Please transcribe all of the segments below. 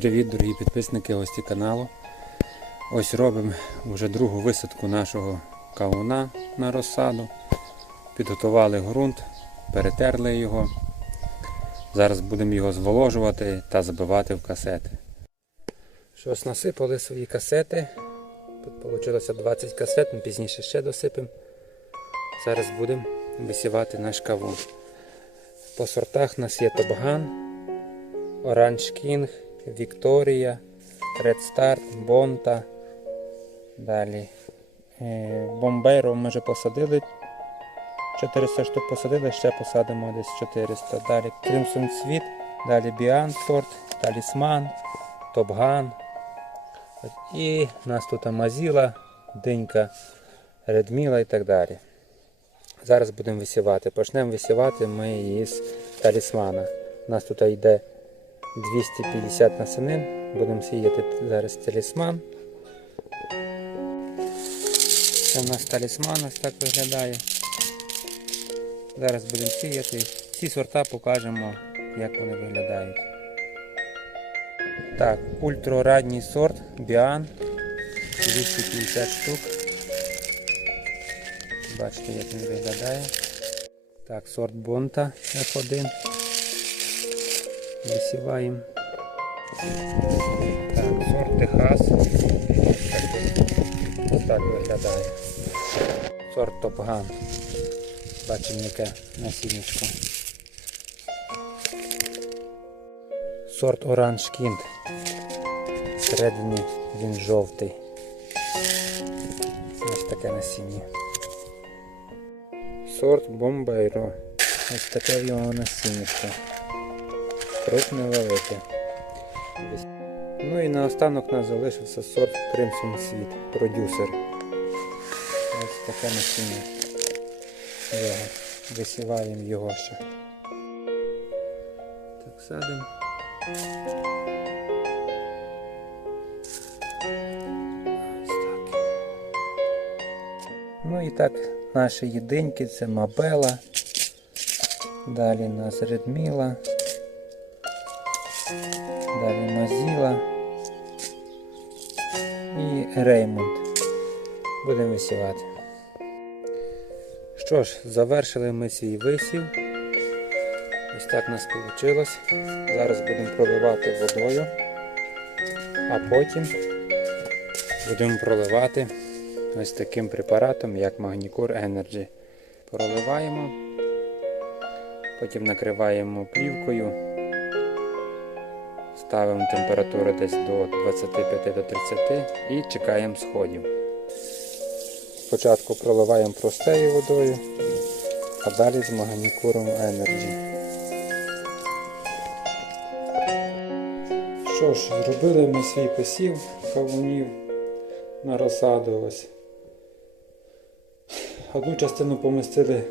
Привіт, дорогі підписники, гості каналу. Ось робимо вже другу висадку нашого кавуна на розсаду. Підготували ґрунт, перетерли його. Зараз будемо його зволожувати та забивати в касети. Щось насипали свої касети. Тут вийшло 20 касет, ми пізніше ще досипемо. Зараз будемо висівати наш кавун. По сортах у нас є Тобган, Оранж Кінг, Вікторія, Star, Бонта. Далі. е, Бомбейро ми вже посадили. 400 штук посадили, ще посадимо десь 400. Далі Crimson Світ, далі Біан Талісман, Топган. І у нас тут Мазіла, Динька, Редміла і так далі. Зараз будемо висівати. Почнемо висівати ми із талісмана. У нас тут йде 250 насенин. Будемо сіяти зараз талісман. Це в нас талісман ось так виглядає. Зараз будемо сіяти. Всі сорта покажемо, як вони виглядають. Так, ультрарадній сорт Біан 250 штук. Бачите, як він виглядає. Так, сорт Бонта F1. Висіваємо. Так, сорт Техас. Так виглядає. Сорт Топган. Бачимо яке насіннячко. Сорт Оранж Кінт. Всередині він жовтий. Ось таке насіння. Сорт Бомбейро. Ось таке в його насіннячко. Крупне велике. Ну і наостанок нас залишився сорт Crimson Світ, продюсер. Ось таке насіння. Його. Висіваємо його ще. Так, садимо. Ну і так, наші єдинки це Мабела. Далі у нас Редміла. Далі Мазіла і Реймонд. Будемо висівати. Що ж, завершили ми свій висів. Ось так у нас вийшло. Зараз будемо проливати водою, а потім будемо проливати ось таким препаратом, як Magnicure Energy. Проливаємо, потім накриваємо плівкою. Ставимо температуру десь до 25 до 30 і чекаємо сходів. Спочатку проливаємо простою водою, а далі з маганікуром Energy. Що ж, зробили ми свій посів кавунів на розсаду ось. Одну частину помістили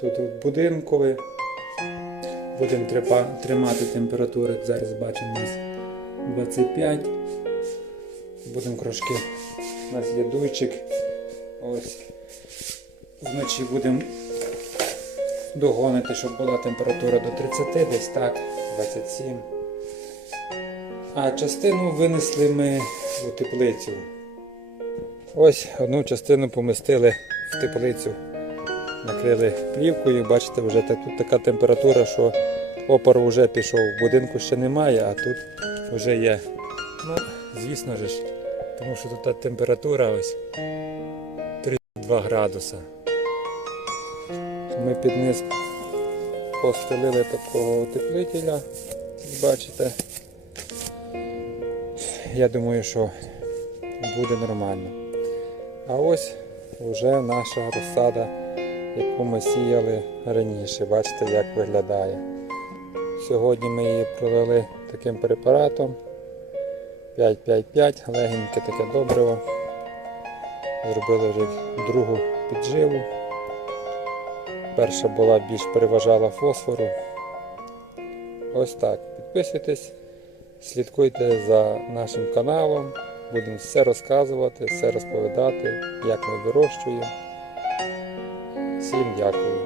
тут от будинкові. Будемо тримати температуру, зараз бачимо, у нас 25. Будемо трошки, у нас є дуйчик. Ось. Вночі будемо догонити, щоб була температура до 30, десь так, 27. А частину винесли ми у теплицю. Ось одну частину помістили в теплицю накрили плівкою, бачите, вже тут така температура, що опор вже пішов. В будинку ще немає, а тут вже є. Ну, звісно ж, тому що тут та температура ось 32 градуса. Ми під низ постелили такого утеплителя, бачите. Я думаю, що буде нормально. А ось вже наша розсада яку ми сіяли раніше. Бачите, як виглядає. Сьогодні ми її пролили таким препаратом 5-5-5, легеньке таке добриво. Зробили вже другу підживу. Перша була більш переважала фосфору. Ось так. Підписуйтесь, слідкуйте за нашим каналом. Будемо все розказувати, все розповідати, як ми вирощуємо. 这个比较可以。